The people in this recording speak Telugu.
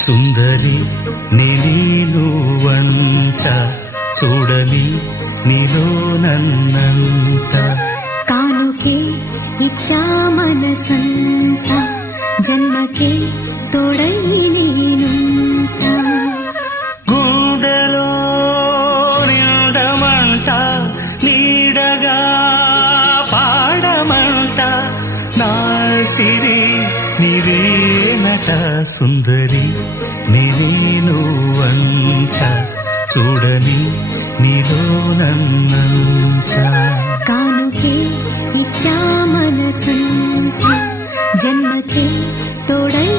సుందరి నేను వంట చూడని నీలో నన్నంట కానుకే ఇచ్చా మనసంత జన్మకే తోడై నేనుంట గుండెలో నిండమంట నీడగా పాడమంట నా సిరి నీవేనట సుందరి నేను వంట చూడని నీలో నన్నంత కానుకే ఇచ్చా మనసంత జన్మకే తోడై